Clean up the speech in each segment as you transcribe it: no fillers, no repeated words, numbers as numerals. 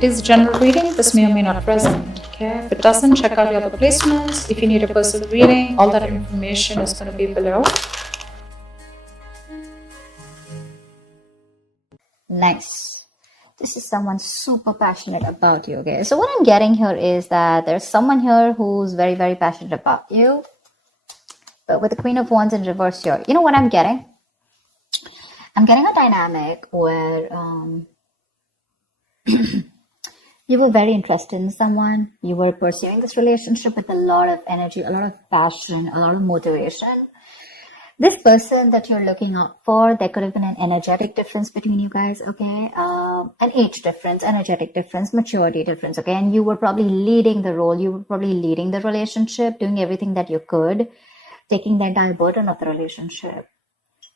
It is a general reading. This may or may not resonate. Okay. If it doesn't, check out your other placements. If you need a personal reading, all that information is going to be below. Nice. This is someone super passionate about you. Okay. So what I'm getting here is that there's someone here who's very, very passionate about you. But with the Queen of Wands in reverse here, you know what I'm getting? I'm getting a dynamic where you were very interested in someone. You were pursuing this relationship with a lot of energy, a lot of passion, a lot of motivation. This person that you're looking out for, there could have been an energetic difference between you guys, okay? An age difference, energetic difference, maturity difference, okay? And you were probably leading the role. You were probably leading the relationship, doing everything that you could, taking the entire burden of the relationship.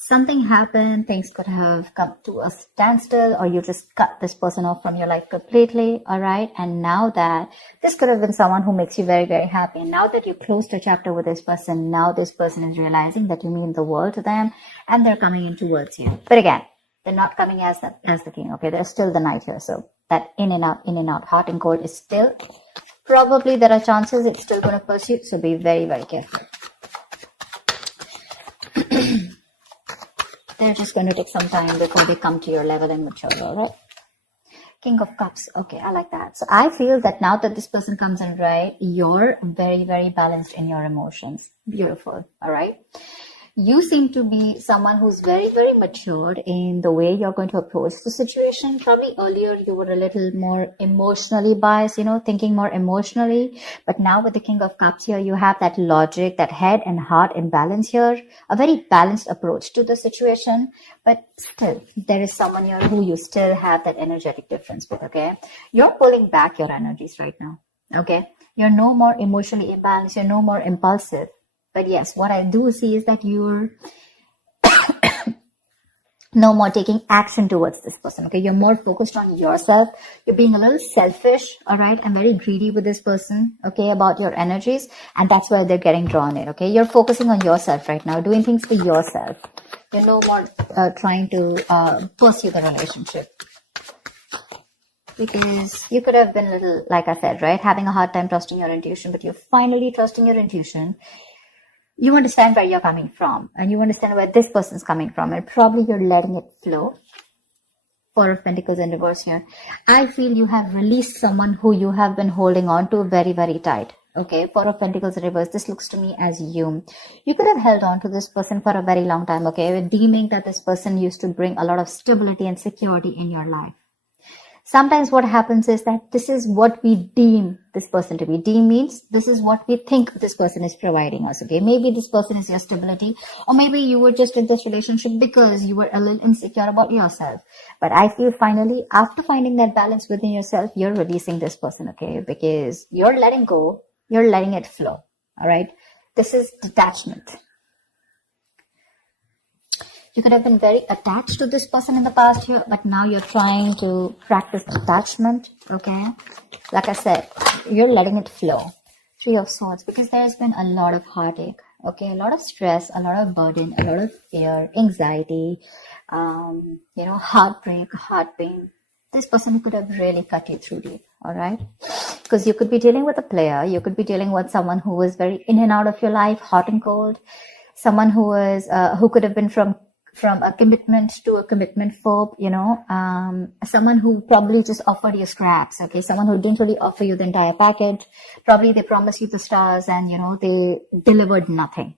Something happened, things could have come to a standstill, or you just cut this person off from your life completely, all right? And now that this could have been someone who makes you very, very happy. And now that you closed a chapter with this person, now this person is realizing that you mean the world to them, and they're coming in towards you. But again, they're not coming as the king, okay? There's still the knight here. So that in and out, hot and cold is still, probably there are chances it's still going to pursue. So be very, very careful. They're just going to take some time before they come to your level and mature, all right? King of Cups. Okay, I like that. So I feel that now that this person comes in, right, you're very, very balanced in your emotions. Beautiful, all right? You seem to be someone who's very, very matured in the way you're going to approach the situation. Probably earlier you were a little more emotionally biased, thinking more emotionally. But now with the King of Cups here, you have that logic, that head and heart in balance here. A very balanced approach to the situation. But still, there is someone here who you still have that energetic difference with, okay? You're pulling back your energies right now, okay? You're no more emotionally imbalanced. You're no more impulsive. But yes, what I do see is that you're no more taking action towards this person, okay? You're more focused on yourself. You're being a little selfish, all right? And very greedy with this person, okay, about your energies. And that's where they're getting drawn in, okay? You're focusing on yourself right now, doing things for yourself. You're no more trying to pursue the relationship. Because you could have been a little, like I said, right, having a hard time trusting your intuition, but you're finally trusting your intuition. You understand where you're coming from, and you understand where this person's coming from, and probably you're letting it flow. Four of Pentacles in reverse here. I feel you have released someone who you have been holding on to very, very tight. Okay, Four of Pentacles in reverse. This looks to me as you. You could have held on to this person for a very long time, okay, deeming that this person used to bring a lot of stability and security in your life. Sometimes what happens is that this is what we deem this person to be. Deem means this is what we think this person is providing us, okay? Maybe this person is your stability, or maybe you were just in this relationship because you were a little insecure about yourself. But I feel finally, after finding that balance within yourself, you're releasing this person, okay? Because you're letting go, you're letting it flow, all right? This is detachment. You could have been very attached to this person in the past here, but now you're trying to practice detachment, okay? Like I said, you're letting it flow. Three of Swords, because there's been a lot of heartache, okay? A lot of stress, a lot of burden, a lot of fear, anxiety, heartbreak, heart pain. This person could have really cut you through deep, all right? Because you could be dealing with a player. You could be dealing with someone who was very in and out of your life, hot and cold. Someone who could have been from a commitment to a commitment phobe, someone who probably just offered you scraps, okay? Someone who didn't really offer you the entire package. Probably they promised you the stars and, they delivered nothing.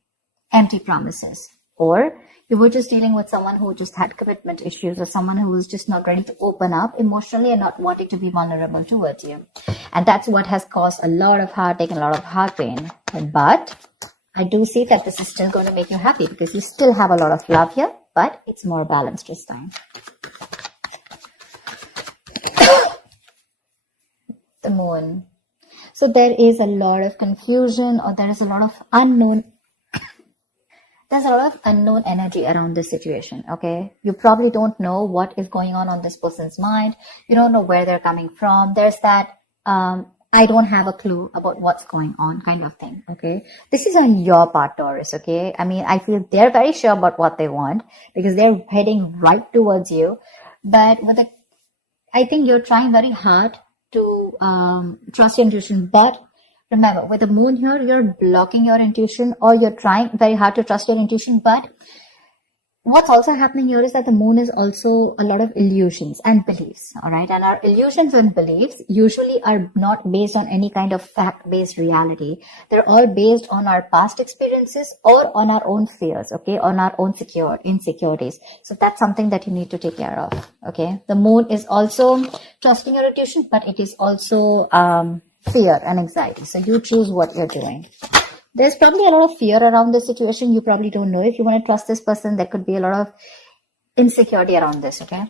Empty promises. Or you were just dealing with someone who just had commitment issues, or someone who was just not ready to open up emotionally and not wanting to be vulnerable towards you. And that's what has caused a lot of heartache and a lot of heart pain. But I do see that this is still going to make you happy because you still have a lot of love here, but it's more balanced this time. The Moon. So there is a lot of confusion, or there is a lot of unknown. There's a lot of unknown energy around this situation, okay? You probably don't know what is going on this person's mind. You don't know where they're coming from. There's that, I don't have a clue about what's going on kind of thing, okay? This is on your part, Taurus, okay? I mean, I feel they're very sure about what they want because they're heading right towards you. But I think you're trying very hard to trust your intuition. But remember, with the moon here, you're blocking your intuition, or you're trying very hard to trust your intuition. But what's also happening here is that the moon is also a lot of illusions and beliefs, all right? And our illusions and beliefs usually are not based on any kind of fact-based reality. They're all based on our past experiences or on our own fears, okay? On our own insecurities. So that's something that you need to take care of, okay? The moon is also trusting your intuition, but it is also fear and anxiety. So you choose what you're doing. There's probably a lot of fear around this situation. You probably don't know if you want to trust this person. There could be a lot of insecurity around this, okay?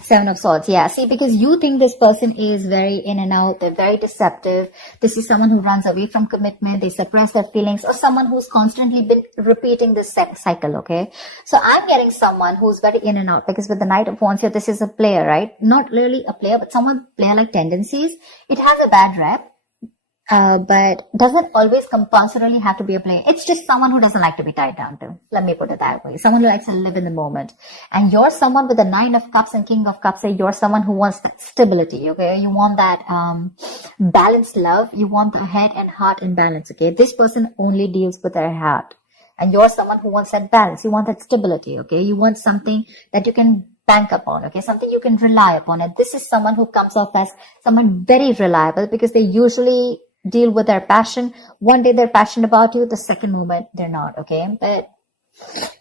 Seven of Swords, yeah. See, because you think this person is very in and out. They're very deceptive. This is someone who runs away from commitment. They suppress their feelings, or someone who's constantly been repeating this cycle, okay? So I'm getting someone who's very in and out, because with the Knight of Wands here, this is a player, right? Not really a player, but someone player-like tendencies. It has a bad rep. But doesn't always compulsorily have to be a player. It's just someone who doesn't like to be tied down to. Let me put it that way. Someone who likes to live in the moment. And you're someone with the Nine of Cups and King of Cups. You're someone who wants that stability, okay? You want that balanced love. You want the head and heart in balance, okay? This person only deals with their heart. And you're someone who wants that balance. You want that stability, okay? You want something that you can bank upon, okay? Something you can rely upon. And this is someone who comes off as someone very reliable, because they usually deal with their passion. One day they're passionate about you, the second moment they're not, okay? But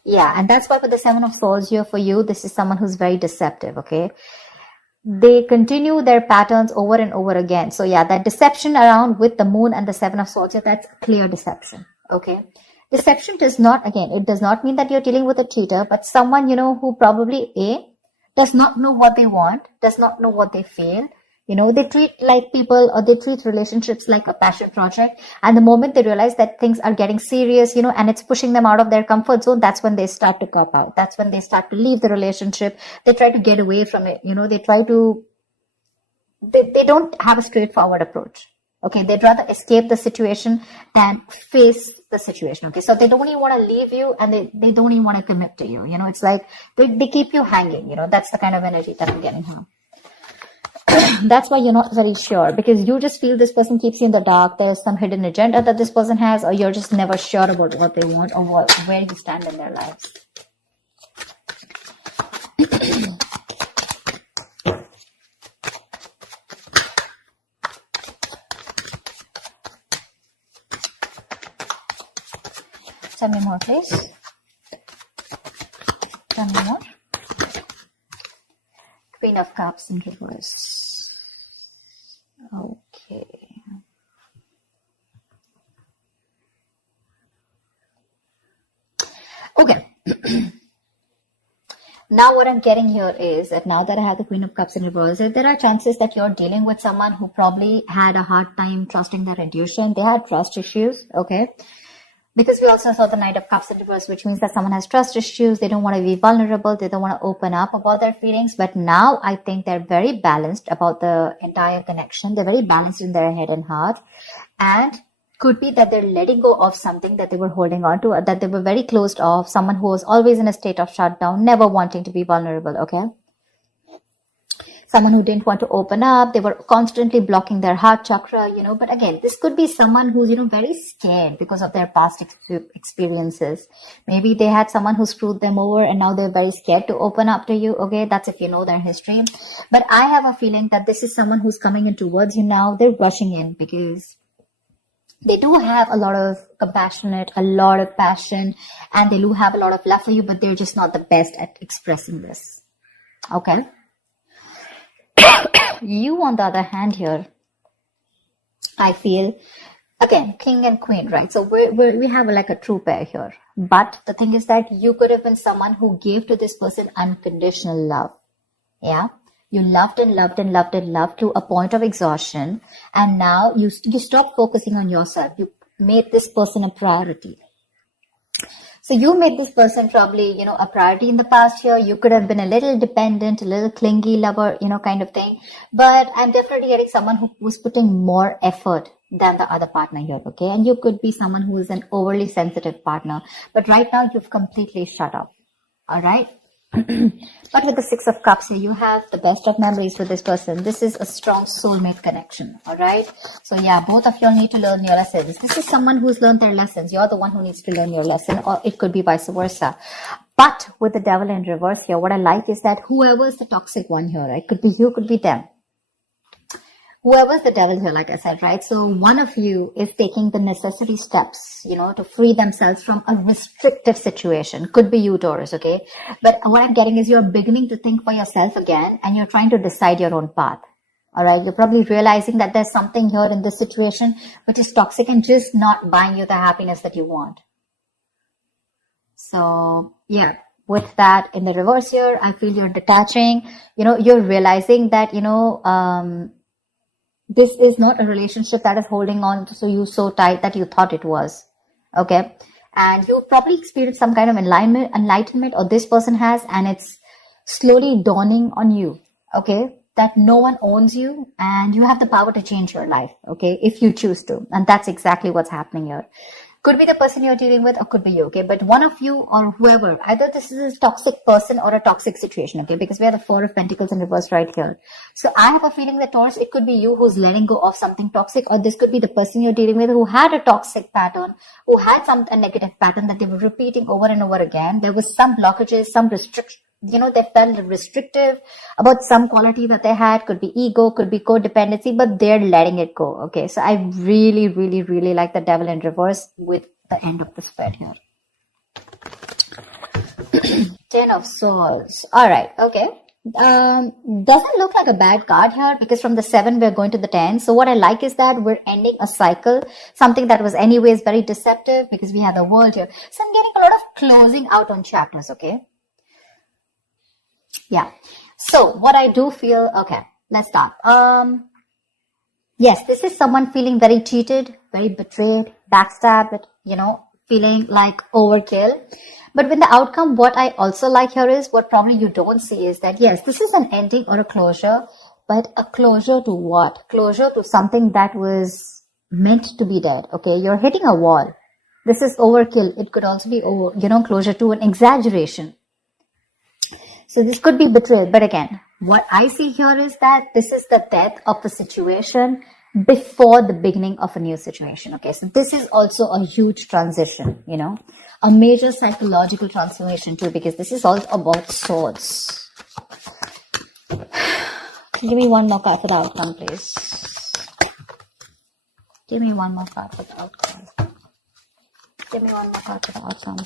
yeah, and that's why with the Seven of Swords here for you, this is someone who's very deceptive, okay? They continue their patterns over and over again. So yeah, that deception around with the moon and the Seven of Swords here, that's clear deception, okay? Deception does not, again, it does not mean that you're dealing with a cheater, but someone, you know, who probably does not know what they want, does not know what they feel. You know, they treat like people, or they treat relationships like a passion project. And the moment they realize that things are getting serious, you know, and it's pushing them out of their comfort zone, that's when they start to cop out. That's when they start to leave the relationship. They try to get away from it. You know, they don't have a straightforward approach. Okay. They'd rather escape the situation than face the situation. Okay. So they don't even want to leave you, and they don't even want to commit to you. You know, it's like they keep you hanging. You know, that's the kind of energy that I'm getting here. That's why you're not very sure, because you just feel this person keeps you in the dark. There's some hidden agenda that this person has, or you're just never sure about what they want, or where you stand in their lives. Tell me more, please. Tell me more. Queen of Cups in reverse. Okay. Okay. Now what I'm getting here is that now that I have the Queen of Cups in reverse, there are chances that you're dealing with someone who probably had a hard time trusting their intuition. They had trust issues, okay? Because we also saw the Knight of Cups in reverse, which means that someone has trust issues. They don't want to be vulnerable. They don't want to open up about their feelings. But now I think they're very balanced about the entire connection. They're very balanced in their head and heart. And could be that they're letting go of something that they were holding on to, or that they were very closed off. Someone who was always in a state of shutdown, never wanting to be vulnerable, okay? Someone who didn't want to open up. They were constantly blocking their heart chakra, you know. But again, this could be someone who's, you know, very scared because of their past experiences. Maybe they had someone who screwed them over, and now they're very scared to open up to you. Okay, that's if you know their history. But I have a feeling that this is someone who's coming in towards you now. They're rushing in because they do have a lot of compassionate, a lot of passion, and they do have a lot of love for you, but they're just not the best at expressing this. Okay. You, on the other hand here, I feel, again, king and queen, right? So we have like a true pair here. But the thing is that you could have been someone who gave to this person unconditional love. Yeah. You loved and loved and loved and loved to a point of exhaustion. And now you stop focusing on yourself. You made this person a priority. So you made this person probably, you know, a priority in the past year. You could have been a little dependent, a little clingy lover, you know, kind of thing. But I'm definitely getting someone who was putting more effort than the other partner here, okay? And you could be someone who is an overly sensitive partner. But right now, you've completely shut up, all right? But with the Six of Cups here, you have the best of memories with this person. This is a strong soulmate connection, all right? So yeah, both of you need to learn your lessons. This is someone who's learned their lessons. You're the one who needs to learn your lesson, or it could be vice versa. But with the Devil in reverse here, what I like is that whoever is the toxic one here, right? Could be you, could be them. Whoever's the devil here, like I said, right? So one of you is taking the necessary steps, to free themselves from a restrictive situation. Could be you, Taurus, okay? But what I'm getting is you're beginning to think for yourself again, and you're trying to decide your own path. All right? You're probably realizing that there's something here in this situation which is toxic and just not buying you the happiness that you want. So, yeah. With that in the reverse here, I feel you're detaching. You're realizing that, this is not a relationship that is holding on to you so tight that you thought it was. Okay. And you've probably experienced some kind of enlightenment, or this person has, and it's slowly dawning on you. Okay. That no one owns you and you have the power to change your life. Okay. If you choose to. And that's exactly what's happening here. Could be the person you're dealing with, or could be you, okay? But one of you or whoever, either this is a toxic person or a toxic situation, okay? Because we have the Four of Pentacles in reverse right here. So I have a feeling that, Taurus, it could be you who's letting go of something toxic, or this could be the person you're dealing with who had a toxic pattern, who had a negative pattern that they were repeating over and over again. There was some blockages, some restriction. They felt restrictive about some quality that they had. Could be ego, could be codependency, but they're letting it go. Okay. So I really, really, really like the Devil in reverse with the end of the spread here. 10 of Swords. All right. Okay. Doesn't look like a bad card here, because from the 7 we're going to the 10. So what I like is that we're ending a cycle, something that was anyways very deceptive, because we have the World here. So I'm getting a lot of closing out on chapters. Okay. Yeah. So what I do feel, okay, let's start. Yes, this is someone feeling very cheated, very betrayed, backstabbed, feeling like overkill. But with the outcome, what I also like here is, what probably you don't see is that, yes, this is an ending or a closure, but a closure to what? Closure to something that was meant to be dead. Okay. You're hitting a wall. This is overkill. It could also be closure to an exaggeration. So this could be betrayal. But again, what I see here is that this is the death of a situation before the beginning of a new situation. Okay. So this is also a huge transition, a major psychological transformation too, because this is all about swords. Give me one more card for the outcome, please. Give me one more card for the outcome. Give me one more card for the outcome.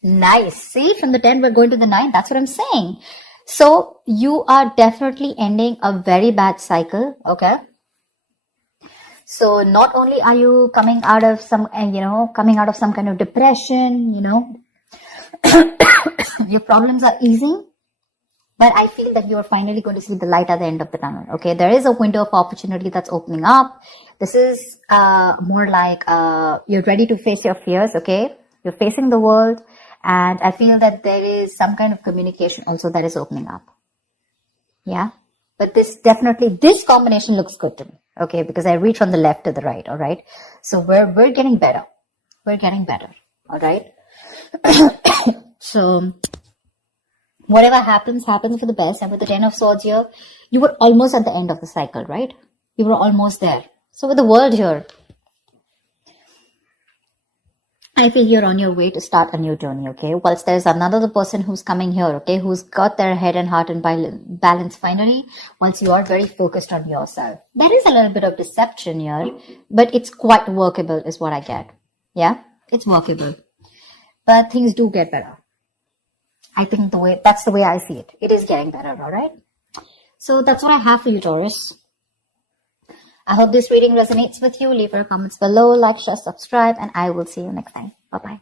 Nice. See, from the 10, we're going to the 9. That's what I'm saying. So you are definitely ending a very bad cycle. Okay. So not only are you coming out of some kind of depression, your problems are easing, but I feel that you're finally going to see the light at the end of the tunnel. Okay. There is a window of opportunity that's opening up. This is more like you're ready to face your fears. Okay. You're facing the world. And I feel that there is some kind of communication also that is opening up. Yeah. But this combination looks good to me. Okay. Because I read from the left to the right. All right. So we're getting better. We're getting better. All right. So whatever happens for the best. And with the 10 of Swords here, you were almost at the end of the cycle, right? You were almost there. So with the World here, I feel you're on your way to start a new journey, okay? Whilst there's another person who's coming here, okay, who's got their head and heart in balance finally, once you are very focused on yourself. There is a little bit of deception here, but it's quite workable is what I get. Yeah, it's workable. But things do get better. I think that's the way I see it. It is getting better, all right? So that's what I have for you, Taurus. I hope this reading resonates with you. Leave your comments below, like, share, subscribe, and I will see you next time. Bye-bye.